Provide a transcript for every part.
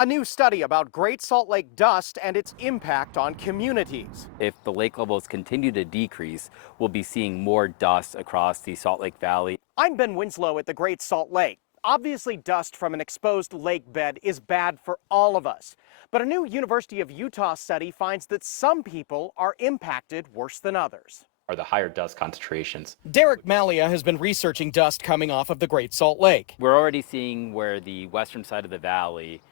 A new study about Great Salt Lake dust and its impact on communities. If the lake levels continue to decrease, we'll be seeing more dust across the Salt Lake Valley. I'm Ben Winslow at the Great Salt Lake. Obviously, dust from an exposed lake bed is bad for all of us. But a new University of Utah study finds that some people are impacted worse than others. Are the higher dust concentrations. Derek Malia has been researching dust coming off of the Great Salt Lake. We're already seeing where the western side of the valley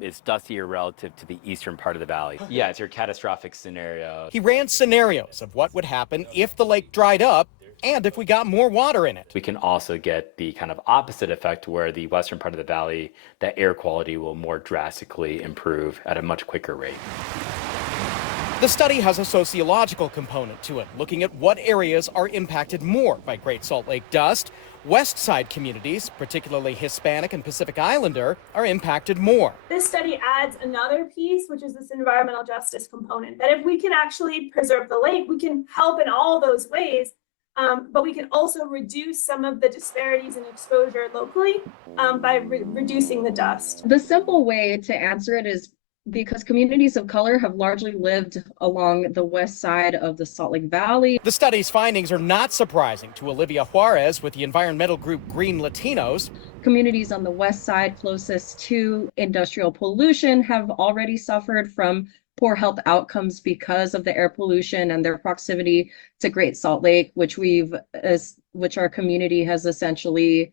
is dustier relative to the eastern part of the valley. Yeah, it's your catastrophic scenario. He ran scenarios of what would happen if the lake dried up and if we got more water in it. We can also get the kind of opposite effect where the western part of the valley, that air quality will more drastically improve at a much quicker rate. The study has a sociological component to it, looking at what areas are impacted more by Great Salt Lake dust. West Side communities, particularly Hispanic and Pacific Islander, are impacted more. This study adds another piece, which is this environmental justice component, that if we can actually preserve the lake, we can help in all those ways, but we can also reduce some of the disparities in exposure locally by reducing the dust. The simple way to answer it is because communities of color have largely lived along the west side of the Salt Lake Valley. The study's findings are not surprising to Olivia Juarez with the environmental group Green Latinos. Communities on the west side closest to industrial pollution have already suffered from poor health outcomes because of the air pollution and their proximity to Great Salt Lake, which our community has essentially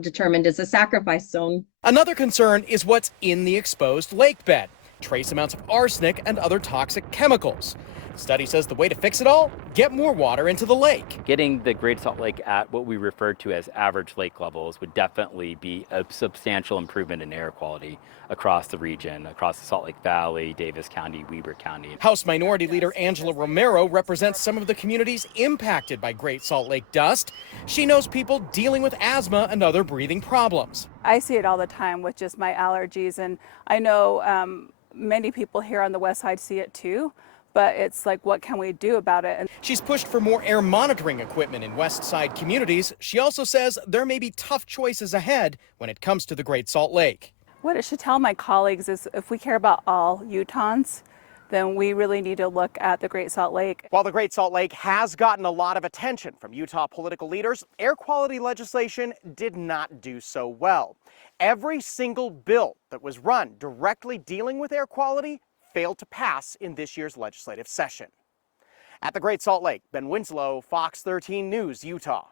determined is a sacrifice zone. Another concern is what's in the exposed lake bed. Trace amounts of arsenic and other toxic chemicals. The study says the way to fix it all, get more water into the lake. Getting the Great Salt Lake at what we refer to as average lake levels would definitely be a substantial improvement in air quality across the region, across the Salt Lake Valley, Davis County, Weber County. House Minority Leader Angela Romero represents some of the communities impacted by Great Salt Lake dust. She knows people dealing with asthma and other breathing problems. I see it all the time with just my allergies, and I know many people here on the west side see it too. But it's like, what can we do about it? And she's pushed for more air monitoring equipment in West Side communities. She also says there may be tough choices ahead when it comes to the Great Salt Lake. What it should tell my colleagues is if we care about all Utahns, then we really need to look at the Great Salt Lake. While the Great Salt Lake has gotten a lot of attention from Utah political leaders, air quality legislation did not do so well. Every single bill that was run directly dealing with air quality failed to pass in this year's legislative session. At the Great Salt Lake, Ben Winslow, Fox 13 News, Utah.